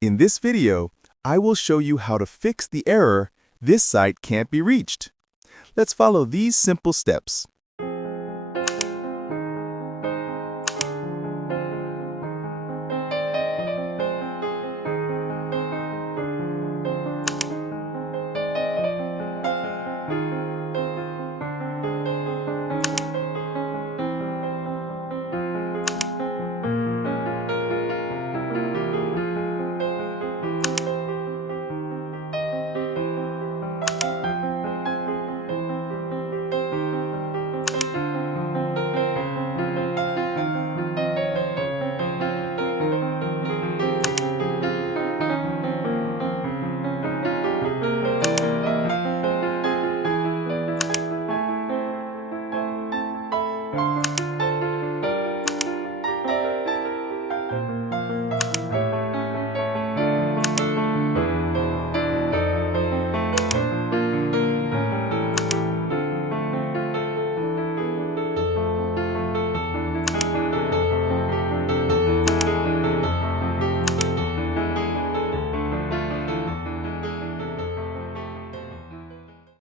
In this video, I will show you how to fix the error, "This site can't be reached." Let's follow these simple steps.